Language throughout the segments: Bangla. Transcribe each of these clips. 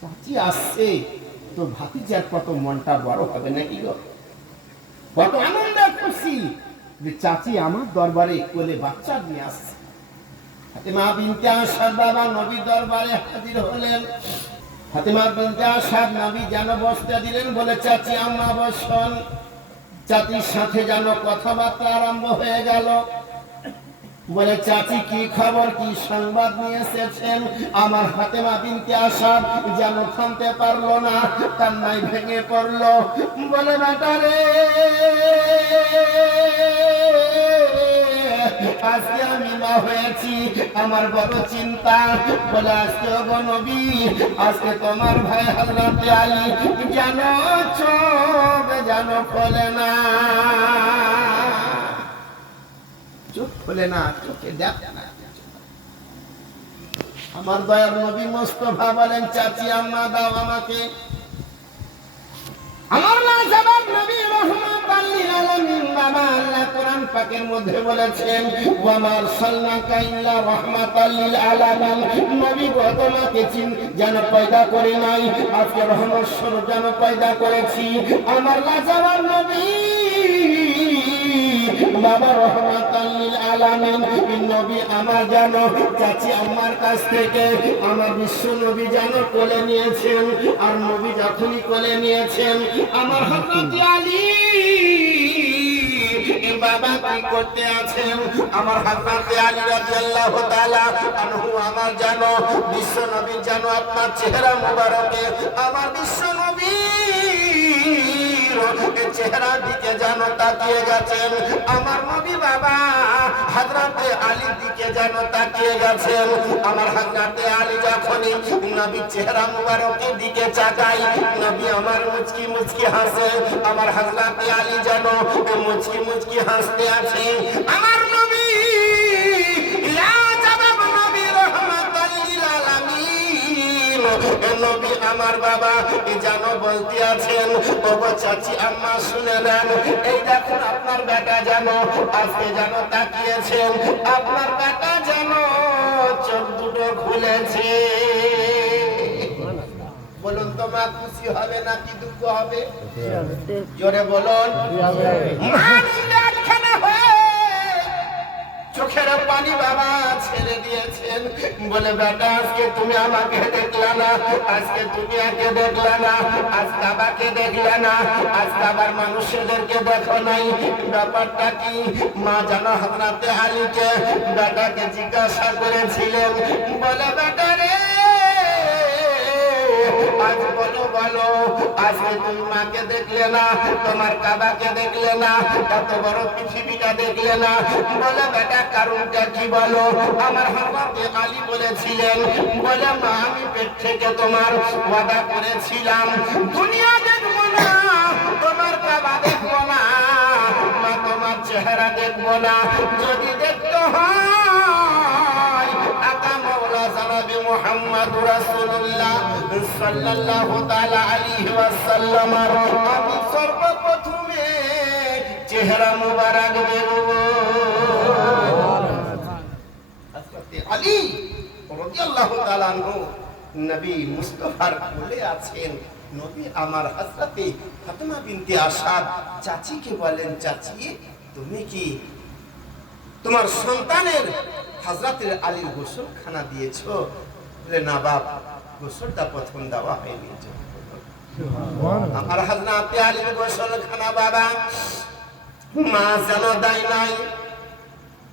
চাচি আসছে, তো ভাতিজার কত মনটা বড় হবে নাকি গো, কত আনন্দ খুশি যে চাচি আমার দরবারে কোলে বাচ্চা নিয়ে আসছে। ফাতেমা বিনতে আসাদ বাবা নবী দরবারে হাজির হলেন। ফাতেমা বিনতে আসাদ নবী যেন বসতে দিলেন, বলে চাচি আম্মা বসন। চাচির সাথে যেন কথাবার্তা আরম্ভ হয়ে গেল। বলে চাচি কি খবর, কি সংবাদ নিয়ে এসেছেন? আমার ফাতেমা বিনতে আসাদ যেন থামতে পারলো না, কান্নায় ভেঙে পড়লো। বলে বেটা রে, আজকে আমি মা হয়েছি, আমার বড় চিন্তা। বলে আজকে গো নবী, আজকে তোমার ভাই হযরত আলী যেন চোখ যেন খোলে না, চোখ খোলে না, চোখে দেখে না। আমার দয়ার নবী মুস্তাফা বলেন, চাচি আম্মা দাও আমাকে। আমার নাজাবাব নবী রাহমাতাল লিল আলামিন বাবা, আল্লাহ কোরআন পাকের মধ্যে বলেছেন, ওয়া মা আরসালনাকা ইল্লা রাহমাতাল লিল আলামিন। নবী গো, তোমাকে যেন পয়দা করি নাই, আজকে রহমত স্বরূপ যেন পয়দা করেছি। আমার নাজাবাব নবী বাবা রাহমাতাল লিল আলামিন নবী আমার যেন চাচি আম্মার কাছ থেকে আমার বিশ্ব নবী যেন কোলে নিয়েছেন। আর নবী যখনই কোলে নিয়েছেন, আমার হযরত আলী বাবা কি করতে আছেন? আমার হযরত আলী রাদিয়াল্লাহু তাআলা আনহু আমার যেন বিশ্ব নবী যেন আপনার চেহারা মোবারকে আমার বিশ্ব নবী চেহারার দিকে যেন তাকিয়ে গেছেন। আমার নবী বাবা হযরত আলীর দিকে যেন তাকিয়ে গেছেন। আমার হযরত আলী যখনই নবীর চেহারা মুবারকের দিকে তাকায়, নবী আমার মুচকি মুচকি হাসে। আমার হযরত আলী যেন মুচকি মুচকি হাসতে আছে। আমার নবী লাজবাব নবী রাহমাতাল লিল আলামিন নবী আমার বাবা যেন বলতে আছেন, ও চাচি আম্মা শুনে নেন, এই দেখুন আপনার বেটা যেন আজকে যেন তাকিয়েছেন, আপনার বেটা যেন চোখ দুটো খুলেছে। বলুন তো মা খুশি হবে নাকি দুঃখ হবে? জোরে বলুন। চোখের পানি বাবা ছেড়ে দিয়েছেন। বলে বেটা, আজকে তুমি আমাকে দেখলা না, আজকে তুমি একে দেখলা না, আজ বাবাকে দেখলা না, আজ বাবার মানুষদেরকে দেখো নাই, ব্যাপারটা কি? মা জানো হযরত আলীকে বেটাকে জিজ্ঞাসা করেছিলেন। বলে বেটা রে, আজ বলো বলো, আজকে তুমি মাকে দেখলে না, তোমার কাবাকে দেখলে না, এত বড় পৃথিবীটা দেখলে না। বলে বেটা কারণটা কি বলো? আমার হযরত আলী বলেছিলেন, বলে মা আমি পেট থেকে তোমার ওয়াদা করেছিলাম, দুনিয়া দেখবো না, তোমার কাবা দেখবো না, মা তোমার চেহারা দেখবো না, যদি দেখতে হয় আকা মাওলা জনাবে মুহাম্মদুর রাসূলুল্লাহ সাল্লাল্লাহু তাআলা আলাইহি ওয়াসাল্লাম আমি সর্বপ্রথমে চেহারা মুবারক দেখব। হযরত আলী রাদিয়াল্লাহু তাআলা আনহু নবী মুস্তাফার কোলে আছেন। নবী আমার হযরতে ফাতেমা বিনতে আসাদ চাচিকে বলেন, চাচি তুমি কি তোমার সন্তানের হযরত আলীর গোসলখানা দিয়েছো? বলে না বাপ, গোসলটা প্রথম দেওয়া হয়নি। আমার হযরত আলীর গোসলখানা বাবা মা যেন দেয় নাই।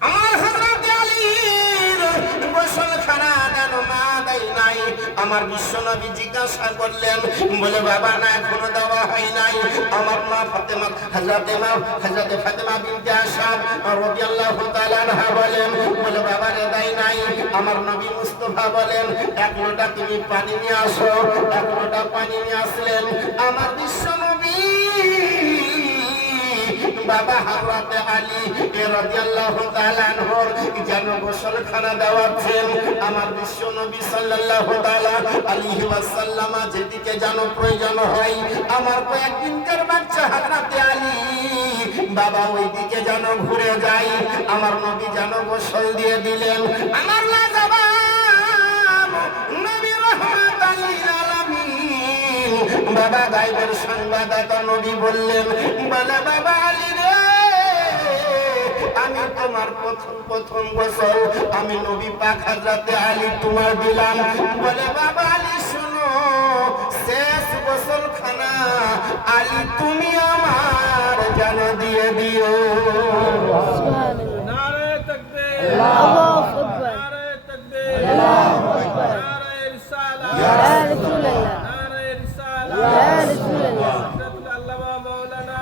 আমার হযরত আলীর গোসলখানা যেন মা দেয় নাই। আমার বিশ্বনবী জিজ্ঞাসা করলেন, বলে বাবা না এখনো দেওয়া হয় নাই। আমার মা ফাতেমা হযরত ফাতেমা বিনতে আসাদ রাদিয়াল্লাহু তাআলা আনহা বলেন, বলে বাবা রে দেয় নাই। আমার নবী মুস্তাফা বলেন, এক লোটা তুমি পানি নিয়ে আসো। এক লোটা পানি নিয়ে আসলেন। আমার বিশ্বনবী বাবা হযরত আলী রাদিয়াল্লাহু তাআলা আনহুর যেন গোসলখানা দেওয়াচ্ছেন। আমার বিশ্ব নবী সাল্লাল্লাহু তাআলা আলাইহি ওয়াসাল্লাম যেদিকে যেন প্রয়োজন হয়, আমার কয়েকদিনকার বাচ্চা হযরত আলী বাবা ওইদিকে যেন ঘুরে যায়। আমার নবী যেন গোসল দিয়ে দিলেন। আমার লাজবাব নবী রাহমাতাল লিল আলামিন বাবা গায়েবের সংবাদদাতা নবী বললেন, বলে বাবা আলী রে, আমি তোমার প্রথম গোসল আমি নবী পাক হযরতে আলী তোমার দিলাম। বলে বাবা আলী শোনো, শেষ গোসলখানা আলী তুমি আমার জানা দিয়ে দিও। নারে তাকবীর, আল্লাহু আকবার, নারে তাকবীর, আল্লাহু আকবার, নারে রিসালাত, ইয়া রাসূলুল্লাহ, নারে রিসালাত, ইয়া রাসূলুল্লাহ, হযরত আল্লামা মাওলানা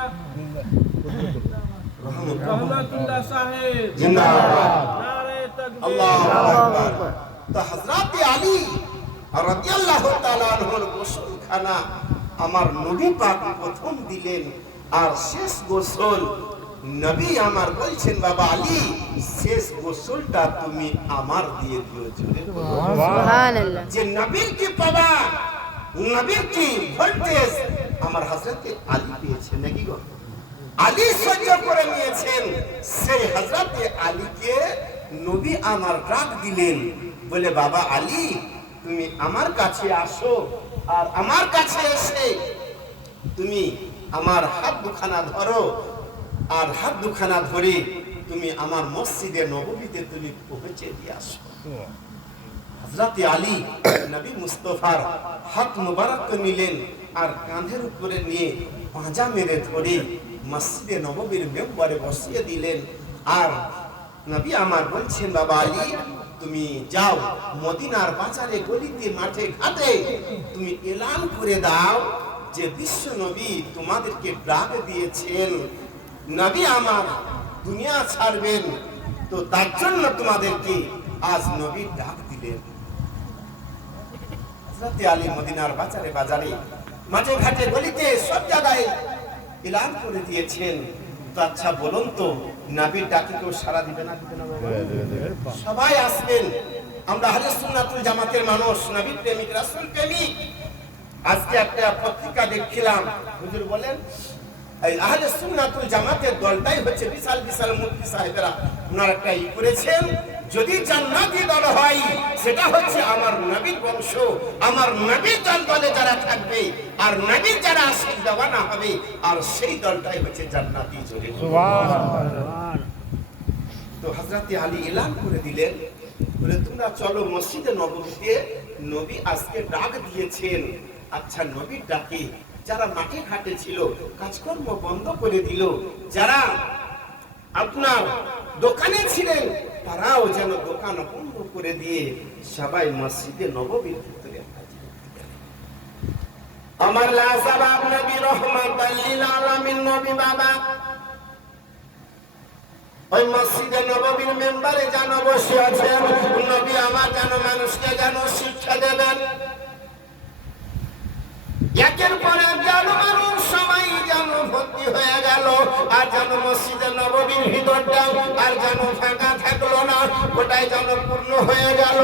রহমাতুল্লাহ সাহেব জিন্দাবাদ। নারে তাকবীর, আল্লাহু আল্লাহু আকবার। আকবার। তো হযরত আলী রাদিয়াল্লাহু তাআলা আনহুর গোসলখানা আমার নবী পাক প্রথম দিলেন, আর শেষ গোসল নবী আমার বলছেন, বাবা আলী শেষ গোসলটা তুমি আমার দিয়ে দিও। জোরে সুবহানাল্লাহ, যে নবীর কি পাবা, নবীর কি ভোল্টেজ আমার হযরতে আলী পেয়েছেন নাকি গো? আলী সহ্য করে নিয়েছেন, সেই হযরতে আলীকে নবী আমার ডাক দিলেন, বলে বাবা আলী তুমি আমার কাছে আসো, আর আমার কাছে এসে তুমি আমার হাত দুখানা ধরো, আর হাত দুখানা ধরে তুমি আমার মসজিদে নববীতে তুমি পৌঁছে দিয়ে আসো। হযরতে আলী নবী মুস্তাফার হাত মুবারক নিলেন, আর কাঁধের উপরে নিয়ে পাঁজা মেরে ধরে মসজিদে নববীর মেম্বারে বসিয়ে দিলেন। আর নবী আমার বলছেন, বাবা আলী তুমি যাও মদিনার বাজারে গলিতে মাঠে ঘাটে তুমি এলান করে দাও যে বিশ্ব নবী তোমাদেরকে ডাক দিয়েছেন, নবী আমার দুনিয়া ছাড়বেন, তো তার জন্য তোমাদেরকে আজ নবী ডাক দিলেন। হযরতে আলী মদিনার বাজারে বাজারে মাঠে ঘাটে গলিতে সব জায়গায় এলান করে দিয়েছেন। তো আচ্ছা বলুন তো, নবীর ডাকে কেউ সাড়া দিবে না? দিবে না বাবা? সবাই আসবেন। আমরা আহলে সুন্নাতুল জামাতের মানুষ, নবী প্রেমিক, রাসূল প্রেমিক। আজকে একটা পত্রিকা দেখছিলাম, হুজুর বলেন এই আহলে সুন্নাতুল জামাতের দলটাই হচ্ছে বিশাল বিশাল মুফতি সাহেবেরা, ওনারা একটা করেছেন, যদি জান্নাতি দল হয় সেটা হচ্ছে আমার নবীর বংশ, আমার নবীর দলে যারা থাকবে আর নবীর যারা আশিক দেওয়ানা হবে, আর সেই দলটাই হচ্ছে জান্নাতি। জোরে সুবহানাল্লাহ। তো হযরতে আলী এলান করে দিলেন, বলে তোমরা চলো মসজিদে নববীতে, নবী আজকে ডাক দিয়েছেন। আচ্ছা নবীর ডাকে যারা মাঠে ঘাটে ছিল কাজকর্ম বন্ধ করে দিল, যারা আপনার দোকানে ছিলেন তারাও যেন দোকান বন্ধ করে দিয়ে সবাই মসজিদে নববীর ভিতরে হাজির হলেন। আমার লাজবাব নবী রহমাতাল লিল আলামিন নবী বাবা ওই মসজিদে নববীর মেম্বারে যেন বসে আছেন, নবী আমার যেন মানুষকে যেন শিক্ষা দেবেন। একের পর এক যেন মানুষ সবাই যেন ভর্তি হয়ে গেল, আর যেন মসজিদে নববীর ভিতরটা আর যেন ফাঁকা থাকলো না, ওটাই যেন পূর্ণ হয়ে গেল।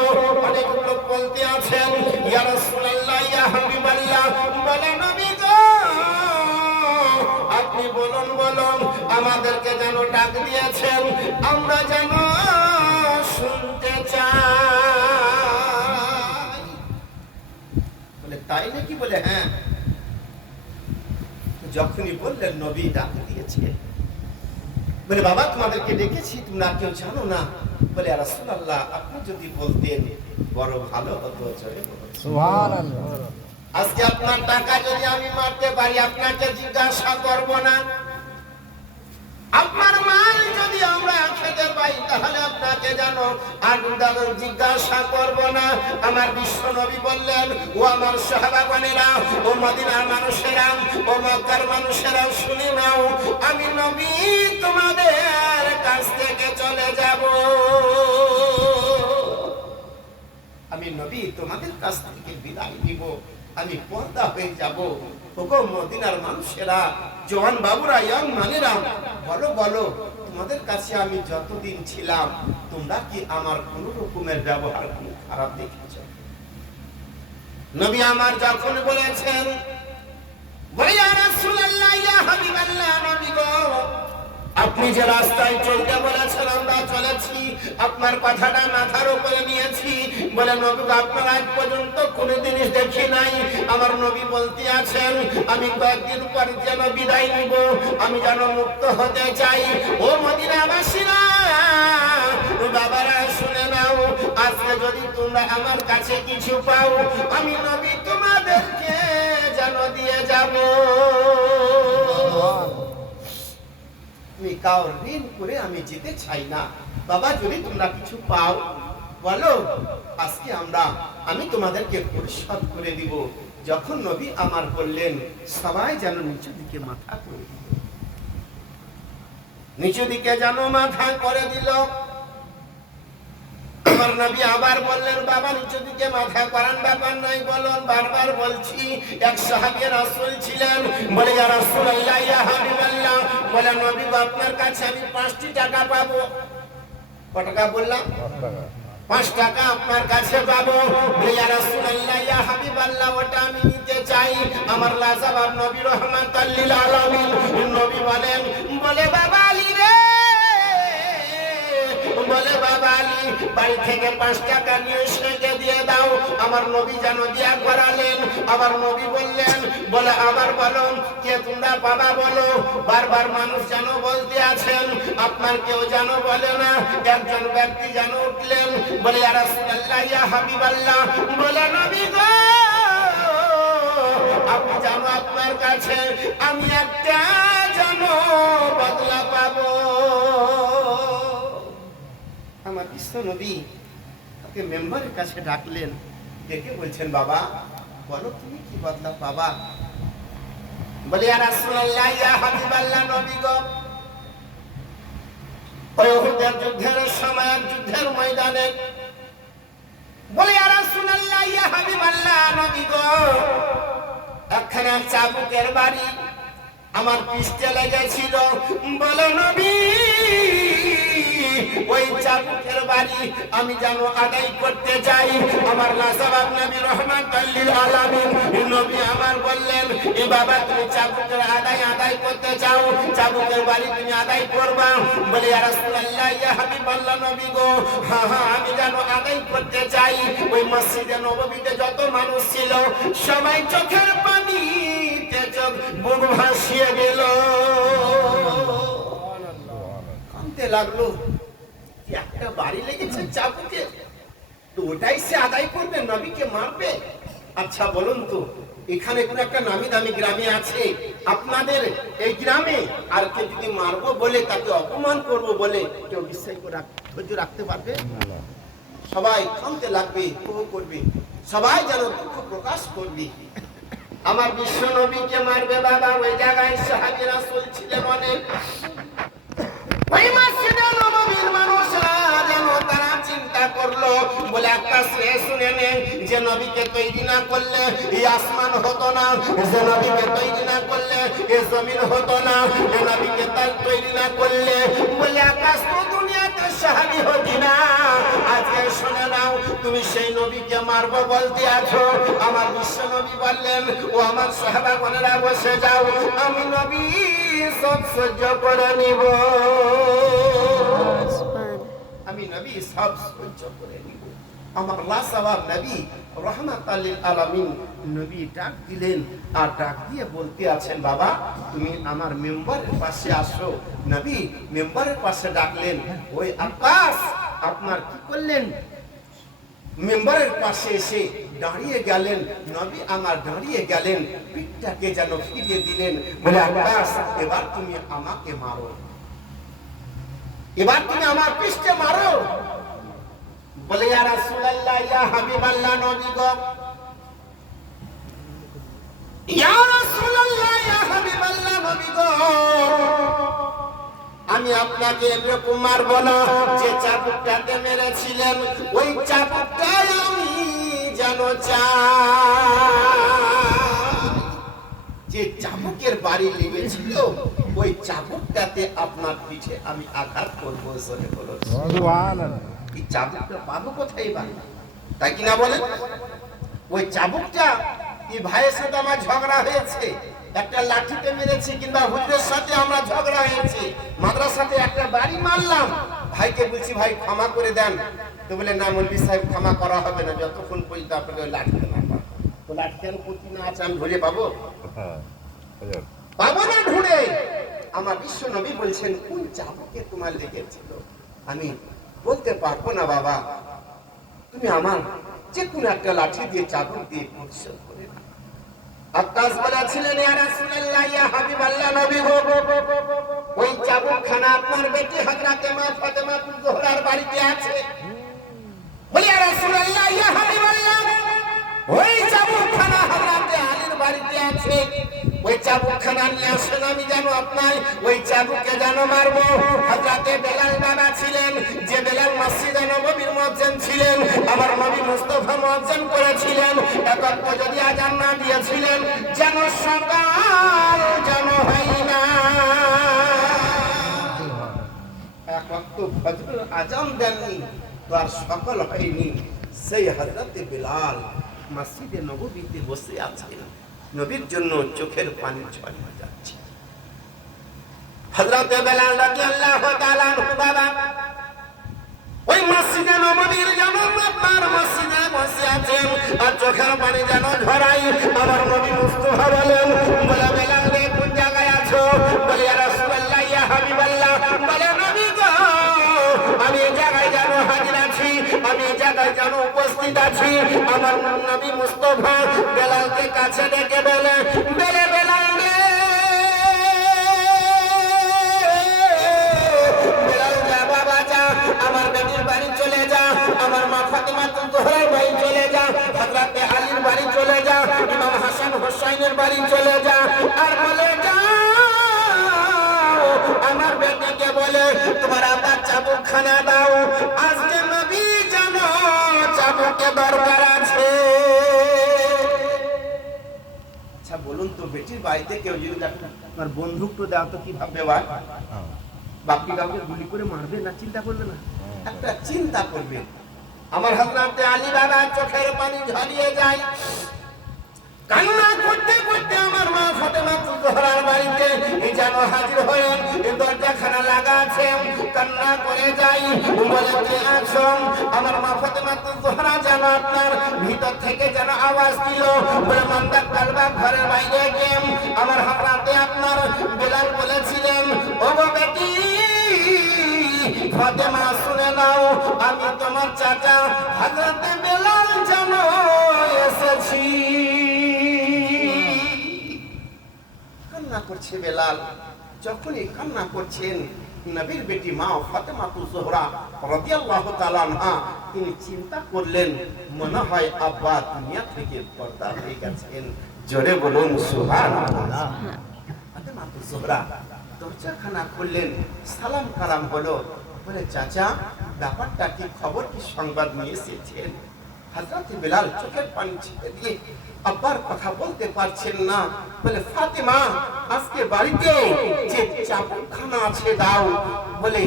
অনেক লোক বলতে আছেন, ইয়া রাসূলুল্লাহ, ইয়া হাবিবাল্লাহ, বলে নবী গো আপনি বলুন বলুন, আমাদেরকে যেন ডাক দিয়েছেন, আমরা যেন শুনতে চাই। বলে তাই নাকি? বলে হ্যাঁ। যখনই বললেন নবী ডাক দিয়েছে, বলে বাবা তোমাদেরকে ডেকেছি, তোমরা কেউ জানো না? বলে ইয়া রাসূলুল্লাহ আপনি যদি বলতেন বড় ভালো হতো। সুবহানাল্লাহ। আজকে আপনার টাকা যদি আমি মারতে পারি আপনাকে জিজ্ঞাসা করব না, আপনার মাল যদি আমরা খেতে পাই তাহলে আপনাকে জানো আর জিজ্ঞাসা করব না। আমার বিশ্ব নবী বললেন, ও আমার সাহাবাগণেরা, ও মদিনার মানুষেরা, ও মক্কার মানুষেরা শুনে নাও, আমি নবী তোমাদের কাছ থেকে চলে যাব, আমি নবী তোমাদের কাছ থেকে বিদায় নিব, আমি পর্দা হয়ে যাব। ওগো মদিনার মানুষেরা, জওয়ান বাবুরা, ইয়াং মানেরা, বলো বলো তোমাদের কাছে আমি যতদিন ছিলাম তোমরা কি আমার কোন রকমের ব্যবহার খারাপ দেখেছ? নবী আমার যখন বলেছেন, ইয়া রাসূলুল্লাহ, ইয়া হাবিবাল্লাহ, নবী গো আপনি যে রাস্তায় চলতে বলেছেন আমরা চলেছি, আপনার কথাটা মাথার উপরে নিয়েছি। বলে নবী আপনার আজ পর্যন্ত কোনো জিনিস দেখি নাই। আমার নবী বলতে আছেন আমি কয়েকদিন পর যেন বিদায় নিব, আমি যেন মুক্ত হতে চাই। ও মদিনাবাসীরা, বাবারা শুনে নাও, আজকে যদি তোমরা আমার কাছে কিছু পাও, আমি নবী তোমাদেরকে যেন দিয়ে যাব। আমি কাউর ঋণ করে আমি যেতে চাই না। বাবা যদি তোমরা কিছু পাও বলো, আজকে আমি তোমাদেরকে পরিশোধ করে দিব। যখন নবী আমার বললেন, সবাই যেন নিচু দিকে মাথা করে দিল, নিচু দিকে যেন মাথা করে দিল। আমার নবী আবার বললেন, বাবা নিচু দিকে মাথা করার ব্যাপার নাই, বলুন। বারবার বলছি। এক সাহাবী রাসূল ছিলেন, বলে ইয়া রাসূলুল্লাহ, ইয়া হাবিবাল্লাহ, বলে নবী আপনার কাছে আমি 5টি টাকা পাবো। কত টাকা বললাম? 5 টাকা আপনার কাছে পাবো। বলে ইয়া রাসূলুল্লাহ, ইয়া হাবিবাল্লাহ, ওটা আমি নিতে চাই। আমার লাজবাব নবী রাহমাতাল লিল আলামিন নবী বলেন, বলে বাবা আলী রে, বলে বাবা আলী, বাড়ি থেকে 5 টাকা নিয়ে সেকে দিয়ে দাও। আমার নবী যেন দিয়া করালেন। আবার নবী বললেন, বলে আবার বলো কে তোমরা বাবা বলো। বারবার মানুষ যেন বলতে আছেন, আপনার কেউ যেন বলে না। একজন ব্যক্তি যেন উঠলেন, বলে ইয়া রাসূলুল্লাহ, ইয়া হাবিবাল্লাহ, বলে নবী গো, আপনি জানো আপনার কাছে আমি একটা যেন বদলা পাবো। আমার বিশ্ব নবী তাকে মেম্বারের কাছে ডাকলেন, ডেকে বলছেন, বাবা বলো তুমি কি বদলা পাবা। বলে ইয়া রাসূলুল্লাহ, ইয়া হাবিবাল্লাহ, নবী গো, ওই উহুদের যুদ্ধের সময় যুদ্ধের ময়দানে, বলে ইয়া রাসূলুল্লাহ, ইয়া হাবিবাল্লাহ, নবী গো, একখানা চাবুকের বাড়ি আমার পৃষ্ঠে লেগেছিল। বলো নবী, ওই চাবুকের বাড়ি আমি যেন আদায় করতে চাই। আমার লাজবাব নবী রাহমাতাল লিল আলামিন নবী আমার বললেন, এ বাবা তুমি চাবুকের আদায় করতে চাও, চাবুকের বাড়ি তুমি আদায় করবা। বলে ইয়া রাসূলুল্লাহ, ইয়া হাবিবাল্লাহ, নবী গো, হ্যাঁ আমি যেন আদায় করতে চাই। ওই মসজিদে নববীতে যত মানুষ ছিল সবাই চোখের পানিতে চোখ বুক ভাসিয়ে গেল, কাঁদতে লাগলো। একটা বাড়ি লেগেছে চাবুকে, তো ওটাই সে আদায় করবে, নবীকে মারবে? আচ্ছা বলুন তো, এখানে কোন একটা নামি দামি গ্রামে আছে আপনাদের এই গ্রামে, আর কেউ যদি মারবো বলে, তাকে অপমান করব বলে কেউ বিশ্বাস করে ধৈর্য রাখতে পারবে? সবাই কাঁদতে লাগবে, করবে, সবাই যেন দুঃখ প্রকাশ করবে। আমার বিশ্ব নবীকে মারবে বাবা, ওই জায়গায় সাহাবী রাসূল ছিলেন অনেক। ওই মসজিদে নববীর মানুষরা যেন তারা চিন্তা করলো, বলে একটা শুনে নেন, যে নবীকে তৈরি না করলে এই আসমান হতো না, যে নবীকে তৈরি না করলে এই জমিন হতো না, যে নবীকে তার তৈরি না করলে বলে আকাশ তো দুনিয়াতে সাহাবী হতি না। আজকে শুনে নাও, তুমি সেই নবীকে মারবো বলতে আছো। আমার বিশ্ব নবী বললেন, ও আমার সাহাবাগণেরা বসে যাও, আমি নবী সব সহ্য করে নিব, আমি নবী সব সহ্য করে নিব। আমার লাজবাব নবী রাহমাতাল লিল আলামিন নবী ডাক দিলেন, আর ডাক দিয়ে বলতে আছেন, বাবা তুমি আমার মেম্বারের পাশে আসো। নবী মেম্বারের পাশে ডাকলেন। ওই আব্বাস আপনার কি করলেন, মেম্বারের পাশে এসে দাঁড়িয়ে গেলেন। নবী আমার দাঁড়িয়ে গেলেন, পিঠটাকে যেন ফিরিয়ে দিলেন। বলে আব্বাস, এবার তুমি আমাকে মারো, এবার তুমি আমার পৃষ্ঠে মারো। বলে ইয়া রাসূলুল্লাহ, ইয়া হাবিবাল্লাহ, নবী গো, ইয়া রাসূলুল্লাহ, ইয়া হাবিবাল্লাহ, নবী গো, আমি আপনাকে এরকম মারবো না। যে চাবুকটাতে মেরেছিলেন ওই চাবুকটাই আমি যেন চাই। যে চাবুকের বাড়ি লেগেছিল ওই চাবুকটাতে আপনার পিঠে আমি আঘাত করবো। এই চাবুকটা পাবো কোথায় বা? তাই কিনা বলেন? ওই চাবুকটা এই ভাইয়ের সাথে আমার ঝগড়া হয়েছে, একটা লাঠিতে মেরেছি কিংবা হুজুরের সাথে আমরা ঝগড়া হয়েছে, মাদ্রাসাতে একটা বাড়ি মারলাম, ভাইকে বলছি ভাই ক্ষমা করে দেন, তো বলে না মৌলভী সাহেব ক্ষমা করা হবে না যতক্ষণ পর্যন্ত আপনাকে ওই লাঠিতে না পাবো। তো লাঠিটার প্রতি না আছে আমি ধরে পাবো? পাবো না ঢুঁড়ে। আমার বিশ্ব নবী বলছেন কোন চাবুকে তোমার লেগেছিল আমি বলতে পারবো না বাবা, তুমি আমার যে কোন একটা লাঠি দিয়ে চাবুক দিয়ে পরিশোধ করে দাও। আব্বাস বলেছিলেন ইয়া রাসূলুল্লাহ ইয়া হাবিবাল্লাহ নবী গো, ওই চাবুকখানা আপনার বেটি হযরতে মা ফাতেমা জোহরার বাড়িতে আছে। বলি ইয়া রাসূলুল্লাহ ইয়া হাবিবাল্লাহ, ওই চাবুকখানা হযরতে আলীর বাড়িতে আছে, ওই চাবুকখানা নিয়ে আসেন, আমি যেন আপনার ওই চাবুকে যেন মারবো। হযরতে বেলাল বাবা ছিলেন, যে বেলাল মসজিদে নববীর মুয়াজ্জিন ছিলেন, আমার নবী মুস্তাফা মুয়াজ্জিন করেছিলেন। একত্র যদি আযান না দিয়েছিলেন যেন সকাল যেন হয় না, একত্র ফজরের আযান দেননি তো আর সকাল হয়নি। সেই হযরতে বেলাল মসজিদে নববীতে বসে আছেন, নবীর জন্য চোখের পানি ঝরিয়ে যাচ্ছে। হযরতে বেলাল রাদিয়াল্লাহু তাআলা বাবা ওই মসজিদে নববীর যেমন আপনার মসজিদে বসে আছেন আর চোখের পানি যেন ঝরাই। আমার নবী মুস্তাফা বলেন, বলে বেলাল রে কোন জায়গায় আছো? বলে ইয়া রাসূলুল্লাহ ইয়া হাবিবাল্লাহ, বলে নবী গো আমি এই জায়গায় যেন হাজির আছি, আমি এই জায়গায় যেন উপস্থিত আছি। আমার নবী মুস্তাফা বেলালকে কাছে ডেকে বলে, বেলে বেলাল রে, বেলাল যা বাবা যা, আমার বেটির বাড়ি চলে যা, আমার মা ফাতেমা জোহরার বাড়ি চলে যা, হযরতে আলীর বাড়ি চলে যা, ইমাম হাসান হুসাইনের বাড়ি চলে যা, আর বলে যা আমার বেটিকে বলে তোমার আব্বা চাবুকখানা দাও, আজকে নবী জানো চাবুকে দরকার আছে। আচ্ছা বলুন তো, বেটির বাড়িতে কেউ যদি তোমার বন্দুক তো দাও তো কি ভাববে? বাপি কাউকে গুলি করে মারবে না, চিন্তা করবে না? একটা চিন্তা করবে। আমার হযরতে আলী বাবা চোখের পানি ঝরিয়ে যায়, কান্না করতে করতে আমার মা ফাতেমা জোহরার বাড়িতে যেন হাজির হয়ে দরজাখানা লাগা আছে, কান্না করে যাই, বলে কে আছো? আমার মা ফাতেমা জোহরা যেন আপনার ভিতর থেকে যেন আওয়াজ দিল, বলে মান্দার কালবা ঘরের বাইরে কে? আমার হযরতে আপনার বেলাল বলেছিলেন, ও গো বেটি ফাতেমা শুনে নাও, আমি তোমার চাচা হযরতে বেলাল যেন এসেছি। কান্না করছে বেলাল। যখনই কান্না করছেন নবীর বেটি মা ফাতেমা জোহরা রাদিয়াল্লাহু তাআলা আনহা তিনি চিন্তা করলেন মনে হয় আব্বা দুনিয়া থেকে পর্দা হয়ে গেছেন। জোরে বলুন সুবহানাল্লাহ। ফাতেমা জোহরা দরজাখানা খুললেন, সালাম কালাম হলো, বলে চাচা ব্যাপারটা কি, খবর কি, সংবাদ নিয়ে এসেছেন? হযরত বেলাল চোখের পানি ছেড়ে দিয়ে আব্বার কথা বলতে পারছেন না, বলে ফাতেমা আজকে বাড়িতে যে চাবুকখানা আছে দাও। বলে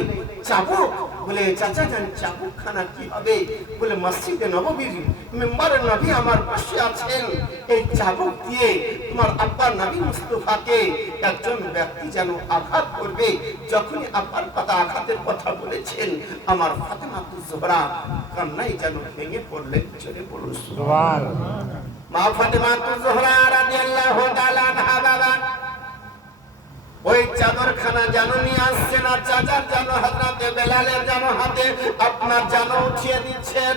চাবুক? বলে চাচা জান চাবুকখানা কি হবে? বলে মসজিদে নববীর মেম্বারে নবী আমার পাশে আছেন, এই চাবুক দিয়ে তোমার আব্বা নবী মুস্তাফাকে একজন ব্যক্তি যেন আঘাত করবে। যখনই আব্বার কথা আঘাতের কথা বলেছেন আমার ফাতেমা জোহরা কান্নায় যেন ভেঙে পড়লেন। চলে পড়ুন সুবহানাল্লাহ। মা ফাতেমা জোহরা রাদিয়াল্লাহু তাআলা আনহা বাবা ওই চাদরখানা যেন নিয়ে আসছেন আর চাচার যেন হযরতে বেলালের যেন হাতে আপনার যেন উঠিয়ে দিচ্ছেন।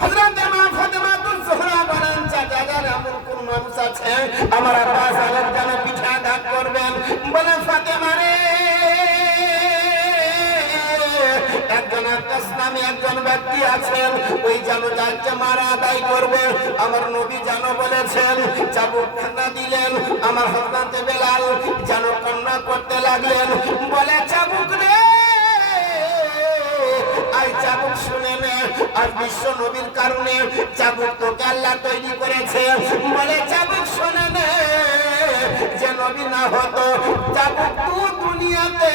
হযরতে মা ফাতেমা জোহরা বলেন, চাচা যার এমন কোন মানুষ আছে আমার আব্বাস আলের যেন পিঠে আঘাত করবেন? বলে ফাতেমা রে, একজন আকাশ নামে একজন ব্যক্তি আছেন, ওই যেন যাকে মারা আদায় করবে। আমার নবী যেন বলেছেন, চাবুকখানা দিলেন। আমার হযরতে বেলাল যেন কান্না করতে লাগলেন, বলে চাবুক রে, আই চাবুক শুনে নে, আর বিশ্ব নবীর কারণে চাবুক তোকে আল্লাহ তৈরি করেছে। বলে চাবুক শুনে নে, যে নবী না হতো চাবুক তো দুনিয়াতে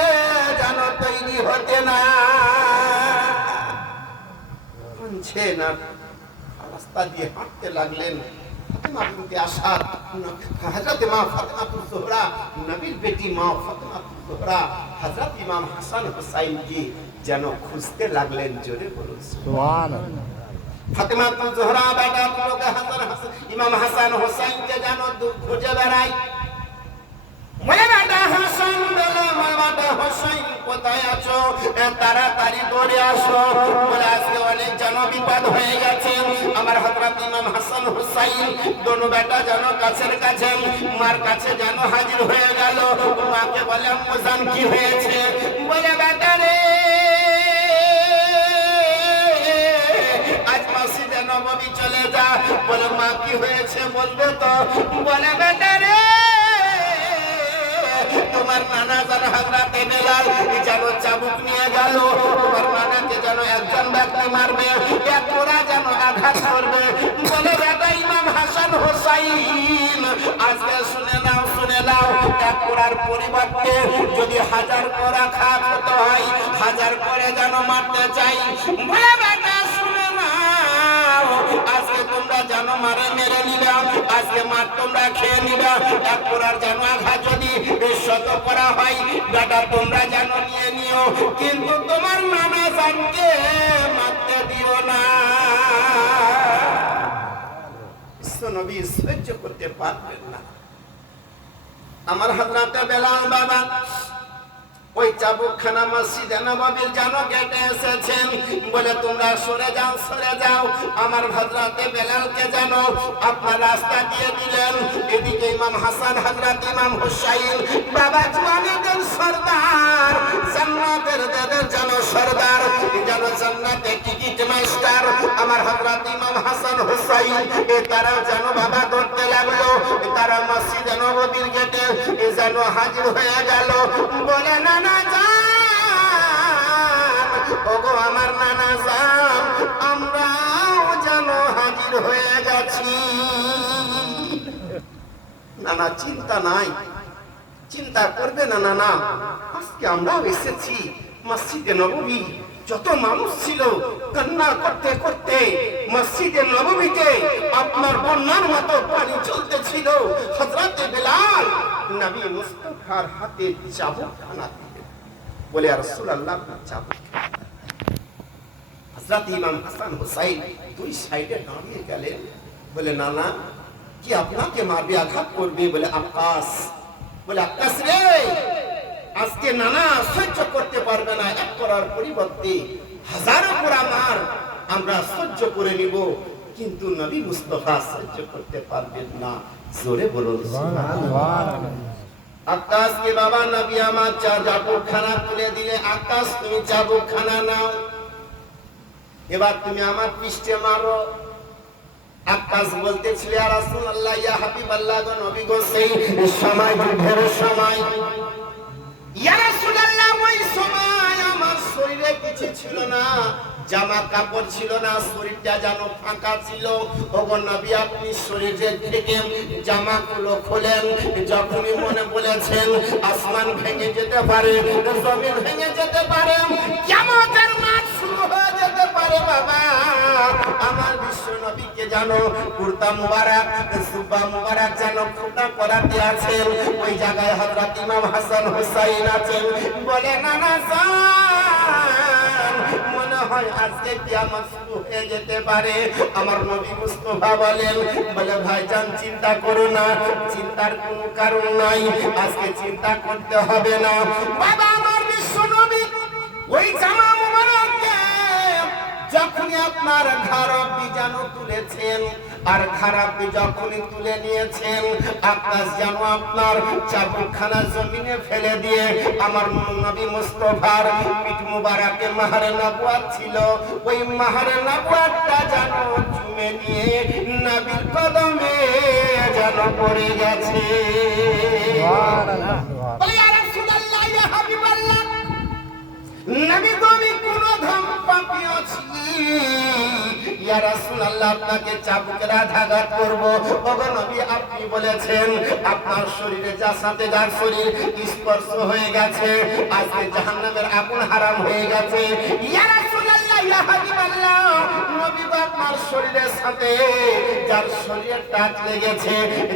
যেন তৈরি হতে না। রাস্তা দিয়ে হাঁটতে লাগলেন। ফাতেমা বিনতে আসাদ, হযরত মা ফাতেমাতুজ জোহরা, নবীর বেটি মা ফাতেমাতুজ জোহরা হযরত ইমাম হাসান হুসাইনকে যেন খুঁজতে লাগলেন। জোরে বলুন সুবহানাল্লাহ। ফাতেমাতুজ জোহরা বেটা দুটোকে ইমাম হাসান হুসাইনকে যেন খুঁজে বেড়ায়। বলে বেটা হাসান, বলে বেটা হুসাইন কোথায় আছো, তাড়াতাড়ি দৌড়ে আসো। বলে আজকে অনেক যেন বিপদ হয়ে গেছে। আমার হযরত ইমাম হাসান হুসাইন দোনো বেটা যেন কাছের কাছে মার কাছে যেন হাজির হয়ে গেল। মাকে বলে আম্মু জান কি হয়েছে? বলে বেটা রে আজ মসজিদে নববী চলে যা। বলে মা কি হয়েছে বলবে তো? বলে বেটা রে তোমার নানা যেন হযরত বেলাল যেন চাবুক নিয়ে গেল। তোমার নানাকে যেন একজন ব্যক্তি মারবে, এক কোড়া যেন আঘাত করবে। বলে বেটা ইমাম হাসান হুসাইন আজকে শুনে নাও, শুনে নাও, এক কোড়ার পরিবর্তে যদি 1000 কোড়া খাত হতে হয়, 1000 করে যেন মারতে চাই। বলে বেটা শুনে নাও, আজকে তোমরা যেন মারে মেরে নিবা, আজকে মার তোমরা খেয়ে নিবা। এক কোড়ার যেন আঘাত যদি 100 করা হয়, বেটা তোমরা যেন নিয়ে নিও, কিন্তু তোমার নানা জানকে মারতে দিও না। নবী সহ্য করতে পারবেন না। আমার হযরত বেলাল বাবা ওই চাবুকখানা মসজিদে নববীর যেন গেটে এসেছেন। বলে তোমরা সরে যাও, সরে যাও। আমার হযরত বেলালকে যেন আপনার রাস্তা দিয়ে দিলেন। এদিকে ইমাম হাসান, হযরত ইমাম হুসাইন বাবা জওয়ানদের সরদার, জান্নাতের দেদের যেন সরদার, যেন জান্নাতে টিকিট মাস্টার আমার হযরত ইমাম হাসান হুসাইন তারা যেন বাবা ধরতে লাগলো। তারা মসজিদে নববীর গেটে যেন হাজির হয়ে গেল। বলে নানা জান, ওগো আমার নানা জান, আমরাও যেন হাজির হয়ে গেছি। নানা চিন্তা নাই, চিন্তা করবে না নানা, আজকে আমরাও এসেছি মসজিদে নববী। যত মানুষ ছিল কান্না করতে করতে মসজিদে নববীতে আপনার বন্যার মতো পানি চলতেছিল। হযরত বেলাল নবী মুস্তাফার হাতে চাবুকখানা দিলেন। বলে ইয়া রাসূলুল্লাহ চাবুক। হযরত ইমাম হাসান হুসাইন দুই সাইডে দাঁড়িয়ে গেলেন। বলে নানা কি আপনাকে মারবে, আঘাত করবে? বলে আব্বাস, বলে আব্বাস রে আজকে নানা সহ্য করতে পারবে না, এক করার পরিবর্তে 1000 কোড়া মার আমরা সহ্য করে নিব, কিন্তু নবী মুস্তাফা সহ্য করতে পারবেন না। জোরে বলুন সুবহানাল্লাহ। আকাশকে বাবা নবী আমার চাবুকখানা তুলে দিলে। আকাশ তুমি চাবুকখানা নাও, এবার তুমি আমার পৃষ্ঠে মারো। আকাশ বলতেছিল ইয়া রাসূলুল্লাহ, ইয়া হাবিবাল্লাহ, গো নবী গো, সেই সময় যুদ্ধের সময় ইয়া রাসূলুল্লাহ ওই সময় আমার শরীরে কিছু ছিল না, জামা কাপড় ছিল না, শরীরটা যেন ফাঁকা ছিল। ওগো নবী আপনি শরীরের থেকে জামাগুলো খোলেন। যখনই মনে বলেছেন আসমান ভেঙে যেতে পারে, জমিন ভেঙে যেতে পারে, কিয়ামতের মাঠ শুরু হয়ে যেতে পারে বাবা, আমার বিশ্ব নবীকে জানো কুর্তা মুবারক, জুব্বা মুবারক যেন ফুটা করাতে আছেন। ওই জায়গায় হযরত ইমাম হাসান হুসাইন আছেন। বলে নানা জান, মনে হয় আজকে কিয়ামত শুরু হয়ে যেতে পারে। আমার নবী মুস্তাফা বলেন, বলে ভাইজান চিন্তা করো না, চিন্তার কোনো কারণ নাই, আজকে চিন্তা করতে হবে না। বাবা আমার বিশ্ব নবী ওই জামা মুবারককে যখনই আপনার ঘাড় বীজাণু তুলেছেন, আর খারাপ যখনই তুলে নিয়েছেন, আকাশ যেন আপনার চাবুকখানা জমিনে ফেলে দিয়ে আমার নবী মুস্তাফার পিঠ মুবারকে মাহরে নবুয়াত ছিল, ওই মাহরে নবুয়াতটা যেন চুমে নিয়ে নবীর কদমে যেন পড়ে গেছে। বলে ইয়া রাসূলুল্লাহ, ইয়া হাবিবাল্লাহ, নবী তুমি কোন ধর্মপাপী আছি, ইয়া রাসূলুল্লাহ আপনাকে চাবুকের আঘাত করব। ওগো নবী আপনি বলেছেন আপনার শরীরে যার সাথে যার শরীর স্পর্শ হয়ে গেছে আজকে জাহান্নামের আগুন হারাম হয়ে গেছে। ইয়া রাসূলুল্লাহ, ইয়া হাবিবাল্লাহ, নবী আপনার শরীরের সাথে যার শরীরে টাচ লেগেছে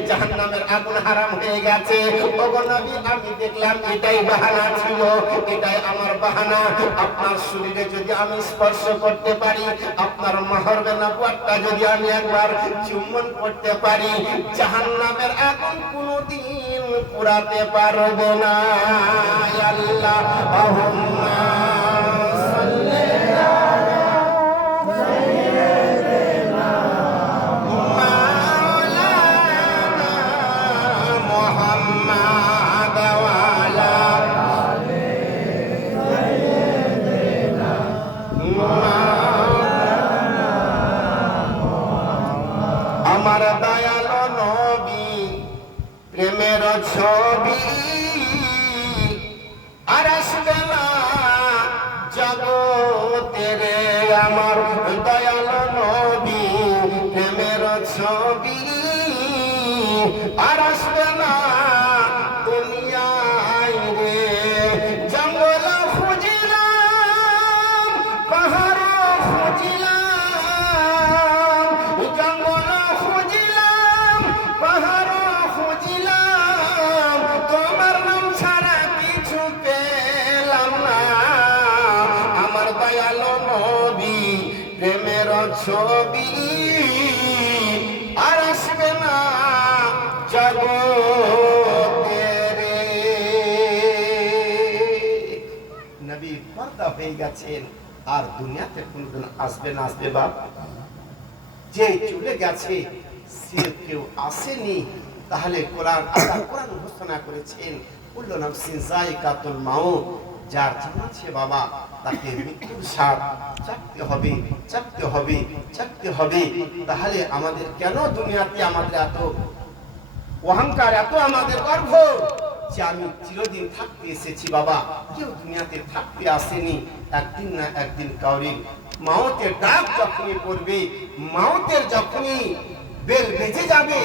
জাহান্নামের আগুন হারাম হয়ে গেছে। ওগো নবী, আমি দেখলাম এটাই বাহানা ছিল, এটাই আমার বাহানা। আপনার শরীরে যদি আমি স্পর্শ করতে পারি, আপনার মাহরবে নবুওয়াতটা যদি আমি একবার চুম্বন করতে পারি, জাহান্নামের আগুন কোনোদিন পুরাতে পারবো না। আল্লাহুম্মা সাল্লি আমার দয়ালো নবী প্রেমের ছবি আর আসবে না জগতে রে। আমার দয়ালো নবী প্রেমের ছবি আর আসবে না দুনিয়ায় রে। জঙ্গল খুঁজিলাম, পাহাড় খুঁজিলাম, জঙ্গল খুঁজিলাম, পাহাড় খুঁজিলাম, তোমার নাম ছাড়া কিছু পেলাম না। আমার দয়ালো নবী প্রেমের ছবি আর আসবে না জগতে রে। নবী পর্দা হয়ে গেছেন, আর দুনিয়াতে কোনদিন আসবে না। আসবে বাপ, যে চলে গেছে সে কেউ আসেনি। তাহলে কোরআন আল্লাহ কোরআন ঘোষণা করেছেন, কুল্লু নাফসিন যায়িকাতুল মাউত। যার জানা আছে বাবা, তাকে মৃত্যুর স্বাদ চাখতে হবে, চাখতে হবে, চাখতে হবে। তাহলে আমাদের কেন দুনিয়াতে আমাদের এত অহংকার, এত আমাদের গর্ব যে আমি চিরদিন থাকতে এসেছি? বাবা, কেউ দুনিয়াতে থাকতে আসেনি। একদিন না একদিন কাউরির মাউতের ডাক যখনই পড়বে, মাউতের যখনই বেল বেজে যাবে,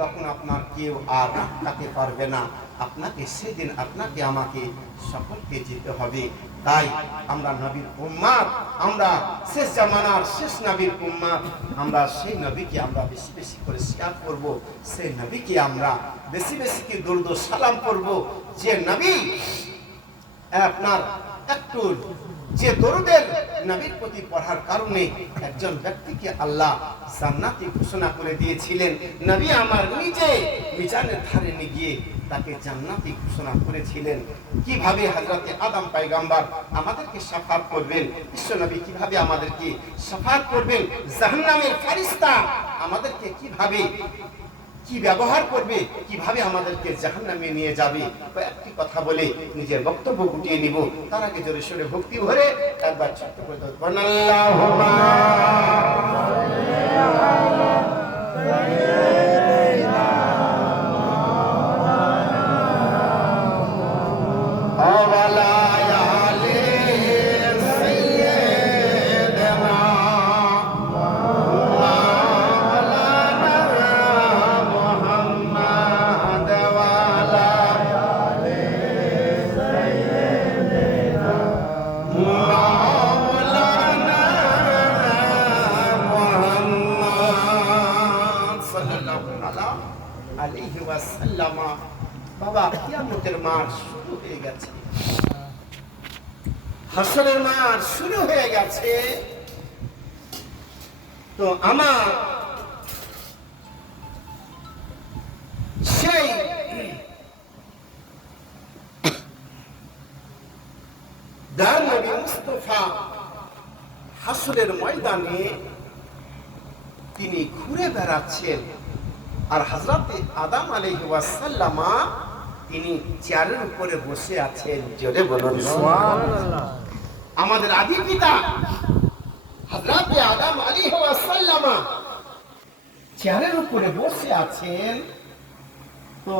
তখন আপনার কেউ আর আটকাতে পারবে না। আপনাকে সেদিন আপনাকে আমাকে সকলকে যেতে হবে। তাই আমরা নবীর উম্মত, আমরা শেষ জামানার শেষ নবীর উম্মত। আমরা সেই নবীকে আমরা বেশি বেশি করে শেয়ার করব, সেই নবীকে আমরা বেশি বেশি করে দরুদ ও সালাম করব। যে নবী আপনার একটু যে দরুদের নবীর প্রতি পড়ার কারণে একজন ব্যক্তিকে আল্লাহ জান্নাতি ঘোষণা করে দিয়েছিলেন। নবী আমার নিজে মিজানের ধারে নিয়ে গিয়ে তাকে জান্নাতি ঘোষণা করেছিলেন। কিভাবে হযরতে আদম পয়গম্বর আমাদেরকে শাফাত করবেন, বিশ্ব নবী কিভাবে আমাদেরকে শাফাত করবেন, জাহান্নামের ফেরেশতা আমাদেরকে কিভাবে কি ব্যবহার করবে, কিভাবে আমাদেরকে জাহান্নামে নিয়ে যাবে, কয়েকটি কথা বলে নিজের বক্তব্য গুটিয়ে নিব। তার আগে জোরে সোরে ভক্তি ভরে একবার ছোট্ট করে বলুন, আল্লাহুম্মা বাবা, কিয়ামতের মাঠ শুরু হয়ে গেছে, হাসরের মাঠ শুরু হয়ে গেছে। তো আমার সেই দার নবী মুস্তাফা হাসরের ময়দানে তিনি ঘুরে বেড়াচ্ছেন, আর হযরতে আদম আলাইহিস সালাম তিনি চেয়ারের উপরে বসে আছেন। জোরে বলুন সুবহানাল্লাহ। আমাদের আদি পিতা হযরতে আদম আলাইহিস সালাম চেয়ারের উপরে বসে আছেন। তো